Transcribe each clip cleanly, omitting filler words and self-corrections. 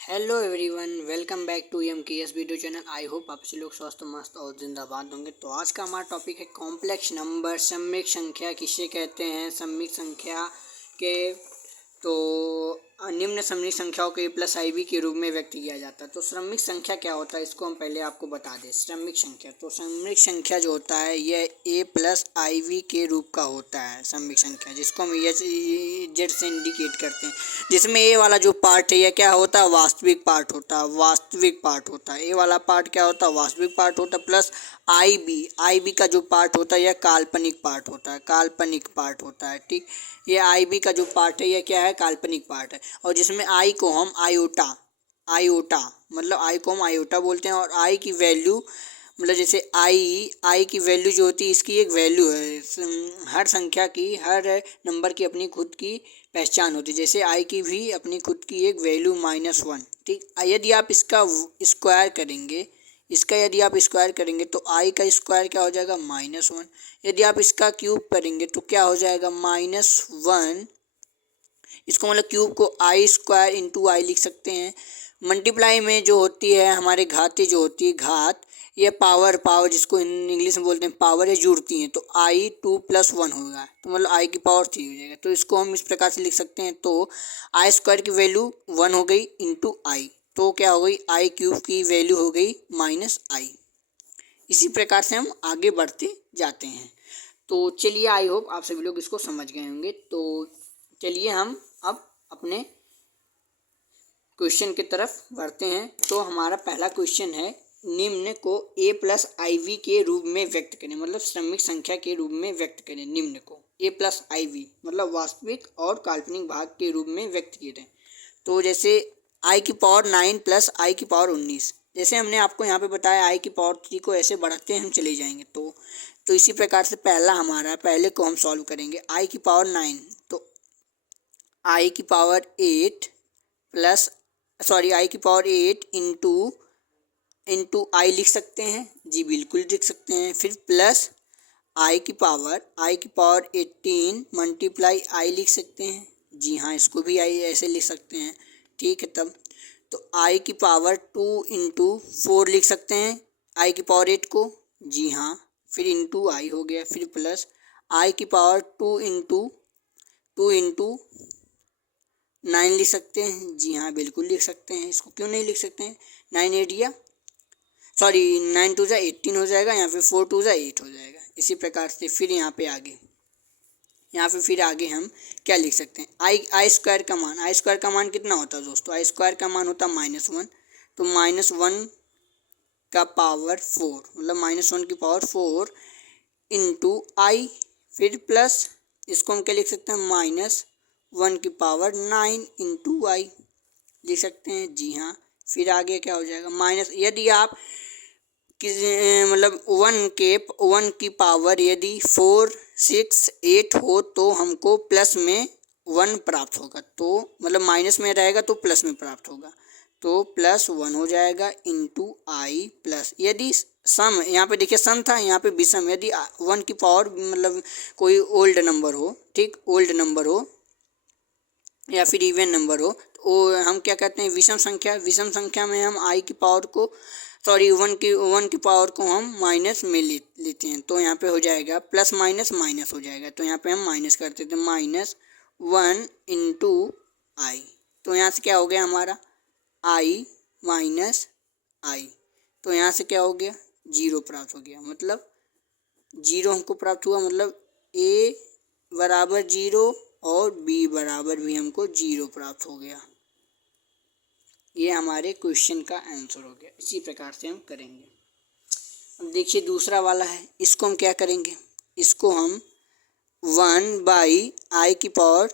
Hello everyone, welcome back to M video channel. I hope आप सभी लोग स्वस्थ मस्त और जिंदाबाद होंगे। तो आज का हमारा टॉपिक है कॉम्प्लेक्स नंबर, सम्मिक संख्या किसे कहते हैं। सम्मिक संख्या के तो निम्न सम्मिक संख्याओं को ए प्लस आई बी के रूप में व्यक्त किया जाता है। तो सम्मिक संख्या क्या होता है, इसको हम पहले आपको बता दें। सम्मिक संख्या तो सम्मिक संख्या जो होता है यह ए प्लस आई बी के रूप का होता है। सम्मिक संख्या जिसको हम एच जेड से इंडिकेट करते हैं, जिसमें ए वाला जो पार्ट है यह क्या होता है, वास्तविक पार्ट होता है। वास्तविक पार्ट होता है ए वाला पार्ट क्या होता है, वास्तविक पार्ट होता है। प्लस आई बी का जो पार्ट होता है यह काल्पनिक पार्ट होता है। काल्पनिक पार्ट होता है, ठीक। ये आई बी का जो पार्ट है यह क्या है, काल्पनिक पार्ट है। और जिसमें आई को हम आयोटा आयोटा मतलब आई को हम आयोटा बोलते हैं। और आई की वैल्यू मतलब जैसे आई की वैल्यू जो होती है, इसकी एक वैल्यू है। हर संख्या की, हर नंबर की अपनी खुद की पहचान होती है। जैसे आई की भी अपनी खुद की एक वैल्यू -1, ठीक। यदि आप इसका स्क्वायर करेंगे, यदि आप स्क्वायर करेंगे तो आई का स्क्वायर क्या हो जाएगा, -1। यदि आप इसका क्यूब करेंगे तो क्या हो जाएगा, -1। इसको मतलब क्यूब को आई स्क्वायर इंटू आई लिख सकते हैं। मल्टीप्लाई में जो होती है हमारे घातें जो होती है, घात ये पावर जिसको इंग्लिश में बोलते हैं पावर, ये जुड़ती हैं। तो आई 2 + 1 होगा, तो मतलब आई की पावर 3 हो जाएगा। तो इसको हम इस प्रकार से लिख सकते हैं। तो आई स्क्वायर की वैल्यू 1 हो गई इंटू आई, तो क्या हो गई, आई क्यूब की वैल्यू हो गई -आई। इसी प्रकार से हम आगे बढ़ते जाते हैं। तो चलिए, आई होप आप सभी लोग इसको समझ गए होंगे। तो चलिए हम अब अपने क्वेश्चन की तरफ बढ़ते हैं। तो हमारा पहला क्वेश्चन है, निम्न को ए प्लस आई वी के रूप में व्यक्त करें। मतलब सम्मिक संख्या के रूप में व्यक्त करें। निम्न को ए प्लस आई वी मतलब वास्तविक और काल्पनिक भाग के रूप में व्यक्त करें। तो जैसे आई की पावर 9 प्लस आई की पावर 19, जैसे हमने आपको यहाँ पे बताया आई की पावर 3 को ऐसे बढ़ाते हम चले जाएंगे। तो इसी प्रकार से पहले को हम सॉल्व करेंगे। आई की पावर 9, तो आई की पावर 8 आई की पावर 8 इंटू आई लिख सकते हैं। जी बिल्कुल लिख सकते हैं। फिर प्लस आई की पावर 18 मल्टीप्लाई आई लिख सकते हैं। जी हाँ, इसको भी आई ऐसे लिख सकते हैं, ठीक है। तब तो आई की पावर 2 इंटू 4 लिख सकते हैं आई की पावर 8 को। जी हाँ, फिर इंटू आई हो गया। फिर प्लस आई की पावर 2 इंटू 9 लिख सकते हैं। जी हाँ, बिल्कुल लिख सकते हैं। इसको क्यों नहीं लिख सकते हैं, 9 2 18 हो जाएगा, या फिर 4 2 8 हो जाएगा। इसी प्रकार से फिर यहाँ पे आगे हम क्या लिख सकते हैं, आई स्क्वायर का मान कितना होता है दोस्तों, आई स्क्वायर का मान होता है -1। तो -1 का पावर 4 मतलब -1 की पावर 4 इंटू आई। फिर प्लस इसको हम क्या लिख सकते हैं, -1 की पावर 9 इंटू आई लिख सकते हैं। जी हाँ, फिर आगे क्या हो जाएगा, माइनस यदि आप मतलब 1 की पावर यदि 4 6 8 हो तो हमको प्लस में 1 प्राप्त होगा। तो मतलब माइनस में रहेगा तो प्लस में प्राप्त होगा। तो +1 हो जाएगा इंटू आई प्लस, यदि सम यहाँ पे देखिए सम था, यहाँ पे विषम। यदि 1 की पावर मतलब कोई ओल्ड नंबर हो, ठीक, ओल्ड नंबर हो या फिर इवन नंबर हो, तो हम क्या कहते हैं, विषम संख्या में हम आई की पावर को वन की पावर को हम माइनस में लेते हैं। तो यहाँ पे हो जाएगा प्लस माइनस माइनस हो जाएगा। तो यहाँ पे हम माइनस करते थे, -1 इंटू आई। तो यहाँ से क्या हो गया हमारा, आई माइनस आई। तो यहाँ से क्या हो गया, 0 प्राप्त हो गया। मतलब 0 हमको प्राप्त हुआ, मतलब ए बराबर 0 और बी बराबर भी हमको 0 प्राप्त हो गया। ये हमारे क्वेश्चन का आंसर हो गया। इसी प्रकार से हम करेंगे। अब देखिए दूसरा वाला है, इसको हम क्या करेंगे, इसको हम 1/आई की पावर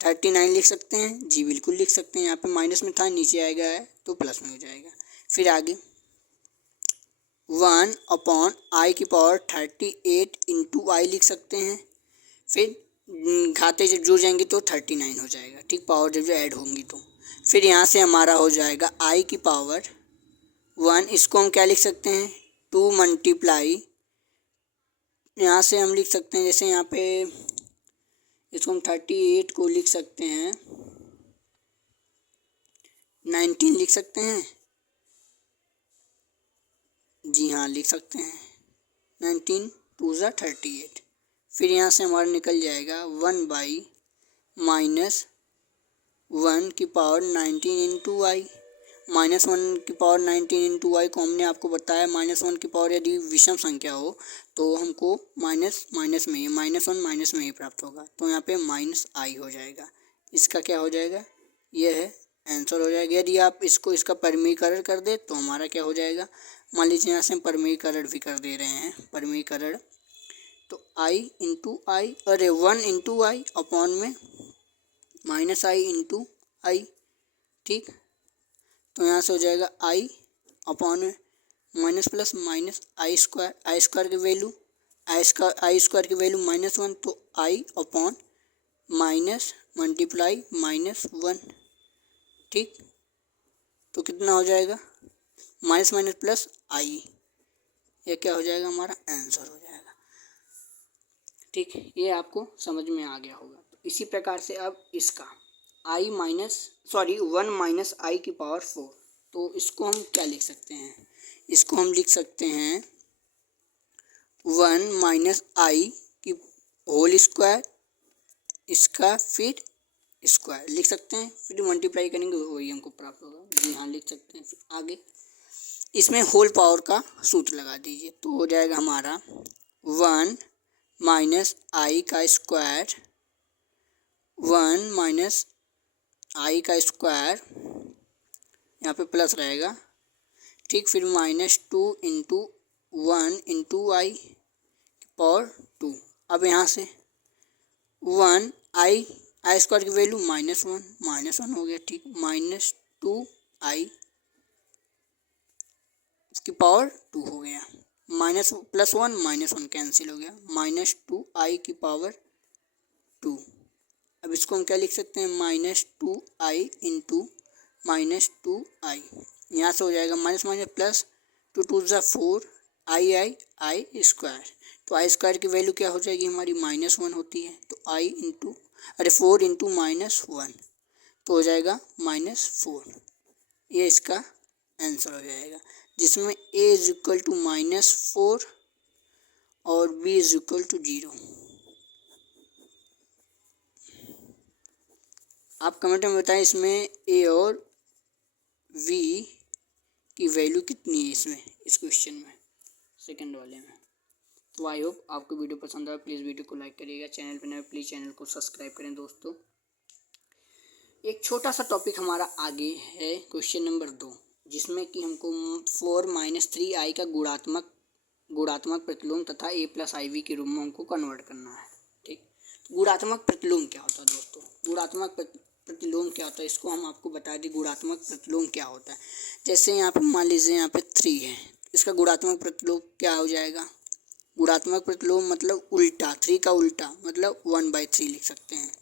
39 लिख सकते हैं। जी बिल्कुल लिख सकते हैं। यहाँ पे माइनस में था, नीचे आएगा है तो प्लस में हो जाएगा। फिर आगे 1/आई की पावर 38 इंटू आई लिख सकते हैं। फिर घाते जब जुड़ जाएंगे तो 39 हो जाएगा, ठीक, पावर जब ऐड होंगी तो। फिर यहाँ से हमारा हो जाएगा आई की पावर 1, इसको हम क्या लिख सकते हैं, 2 मल्टीप्लाई, यहाँ से हम लिख सकते हैं, जैसे यहाँ पे इसको हम 38 को लिख सकते हैं 19 लिख सकते हैं, जी हाँ लिख सकते हैं। 19 टू ज़ा 38। फिर यहाँ से हमारा निकल जाएगा 1/-1 की पावर 19 इंटू आई। -1 की पावर 19 इंटू आई को हमने आपको बताया, -1 की पावर यदि विषम संख्या हो तो हमको माइनस माइनस में ही, -1 माइनस में ही प्राप्त होगा, तो यहाँ पे -i हो जाएगा। इसका क्या हो जाएगा, यह है आंसर हो जाएगा। यदि आप इसका परिमीकरण कर दे तो हमारा क्या हो जाएगा, मान लीजिए यहाँ से हम परिमीकरण भी कर दे रहे हैं, परिमीकरण तो i इंटू आई, अरे 1 इंटू आई अपॉन में -i इंटू आई, ठीक। तो यहाँ से हो जाएगा i अपॉन में माइनस प्लस माइनस आई स्क्वायर की वैल्यू आई स्क्वायर की वैल्यू -1, तो i अपॉन माइनस मल्टीप्लाई -1, ठीक। तो कितना हो जाएगा, माइनस माइनस प्लस आई, ये क्या हो जाएगा, हमारा आंसर हो जाएगा, ठीक। ये आपको समझ में आ गया होगा। तो इसी प्रकार से अब इसका 1 माइनस आई की पावर 4, तो इसको हम क्या लिख सकते हैं, इसको हम लिख सकते हैं 1 माइनस आई की होल स्क्वायर, इसका फिर स्क्वायर लिख सकते हैं, फिर मल्टीप्लाई करेंगे वही हमको प्राप्त होगा, जी हाँ लिख सकते हैं। फिर आगे इसमें होल पावर का सूत्र लगा दीजिए, तो हो जाएगा हमारा 1 माइनस आई का स्क्वायर, 1 माइनस आई का स्क्वायर, यहाँ पे प्लस रहेगा, ठीक। फिर -2 इंटू 1 इंटू आई पावर 2। अब यहाँ से 1 आई स्क्वायर की वैल्यू -1 हो गया, ठीक। -2 आई की पावर 2 हो गया, +1 कैंसिल हो गया, -2 आई की पावर 2। अब इसको हम क्या लिख सकते हैं, -2 आई इंटू -2 आई, यहाँ से हो जाएगा माइनस माइनस प्लस, 2 टू ज़ा 4, आई स्क्वायर, तो आई स्क्वायर की वैल्यू क्या हो जाएगी हमारी, -1 होती है, तो 4 इंटू -1, तो हो जाएगा -4। ये इसका आंसर हो जाएगा, जिसमें a इज इक्वल टू -4 और b इज इक्वल टू 0। आप कमेंट में बताएं इसमें a और v की वैल्यू कितनी है, इसमें इस क्वेश्चन में सेकंड वाले में। तो आई होप आपको वीडियो पसंद आया, प्लीज़ वीडियो को लाइक करिएगा, चैनल पर नए प्लीज़ चैनल को सब्सक्राइब करें। दोस्तों एक छोटा सा टॉपिक हमारा आगे है, क्वेश्चन नंबर 2, जिसमें कि हमको 4 - 3i का गुणात्मक प्रतिलोम तथा a + iv के रूप में हमको कन्वर्ट करना है, ठीक। गुणात्मक प्रतिलोम क्या होता है दोस्तों, गुणात्मक प्रतिलोम क्या होता है, इसको हम आपको बता दें। गुणात्मक प्रतिलोम क्या होता है, जैसे यहाँ पे मान लीजिए यहाँ पे 3 है, इसका गुणात्मक प्रतिलोम क्या हो जाएगा, गुणात्मक प्रतिलोम मतलब उल्टा, 3 का उल्टा मतलब 1/3 लिख सकते हैं।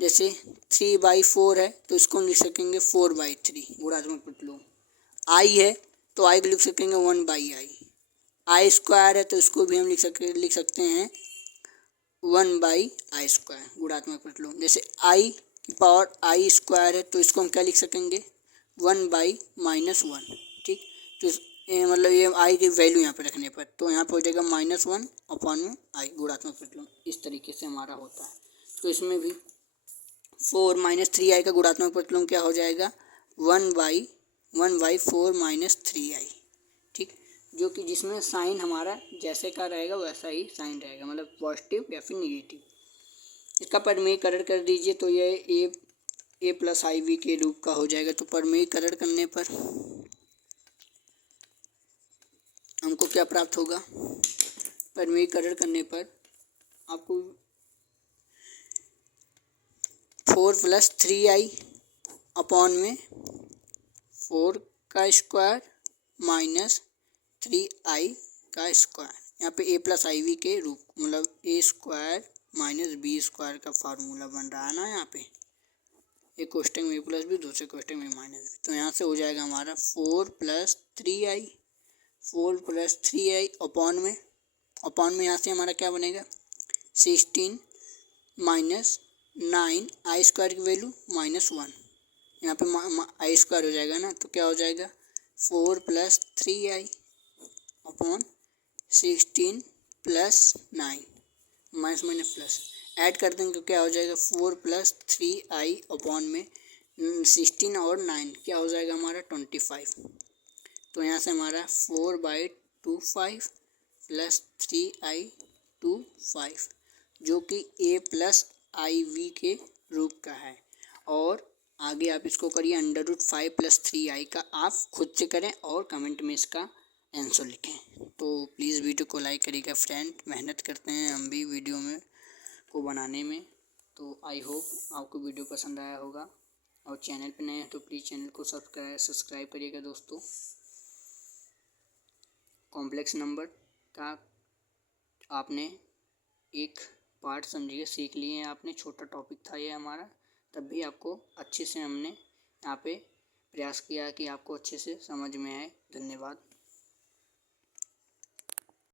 जैसे 3/4 है तो इसको हम लिख सकेंगे 4/3 गुणात्मक प्रतिलोम। आई है तो आई को लिख सकेंगे 1/i। आई स्क्वायर है तो इसको भी हम लिख सकते हैं 1/i स्क्वायर गुणात्मक प्रतिलोम। जैसे आई की पावर आई स्क्वायर है तो इसको हम क्या लिख सकेंगे 1/-1, ठीक। तो मतलब ये आई की वैल्यू यहाँ पे रखने पर, तो यहाँ पे हो जाएगा -1 अपॉन में आई गुणात्मक प्रतिलोम। इस तरीके से हमारा होता है। तो इसमें भी 4 - 3i का गुणात्मक प्रतिलोम क्या हो जाएगा 1/4 - 3i, ठीक। जो कि जिसमें साइन हमारा जैसे का रहेगा वैसा ही साइन रहेगा, मतलब पॉजिटिव या फिर निगेटिव। इसका परिमेयीकरण कर दीजिए तो ये a + iv के रूप का हो जाएगा। तो परिमेयीकरण करने पर हमको क्या प्राप्त होगा, परिमेयीकरण करने पर आपको 4 + 3i अपॉन में 4 का स्क्वायर -3i का स्क्वायर, यहाँ पे a + iv के रूप मतलब a स्क्वायर - b स्क्वायर का फार्मूला बन रहा है ना, यहाँ पे एक क्वेश्चन में a + b, दूसरे क्वेश्चन में -b। तो यहाँ से हो जाएगा हमारा 4 + 3i अपॉन में यहाँ से हमारा क्या बनेगा 16 - 9 आई स्क्वायर की वैल्यू -1, यहाँ पे आई स्क्वायर हो जाएगा ना, तो क्या हो जाएगा 4 + 3i upon 16 + 9 minus minus plus add कर देंगे तो क्या हो जाएगा 4 + 3i अपॉन में 16 और 9 क्या हो जाएगा हमारा 25। तो यहाँ से हमारा 4/25 + 3i/5 जो कि a + iv के रूप का है। और आगे आप इसको करिए √5 + 3i का आप खुद से करें और कमेंट में इसका आंसर लिखें। तो प्लीज़ वीडियो को लाइक करिएगा फ्रेंड, मेहनत करते हैं हम भी वीडियो में को बनाने में। तो आई होप आपको वीडियो पसंद आया होगा, और चैनल पे नए हैं तो प्लीज़ चैनल को सब्सक्राइब करिएगा दोस्तों। कॉम्प्लेक्स नंबर का आपने एक पार्ट समझिए, सीख लिए हैं आपने, छोटा टॉपिक था ये हमारा, तब भी आपको अच्छे से हमने यहाँ पे प्रयास किया कि आपको अच्छे से समझ में आए। धन्यवाद।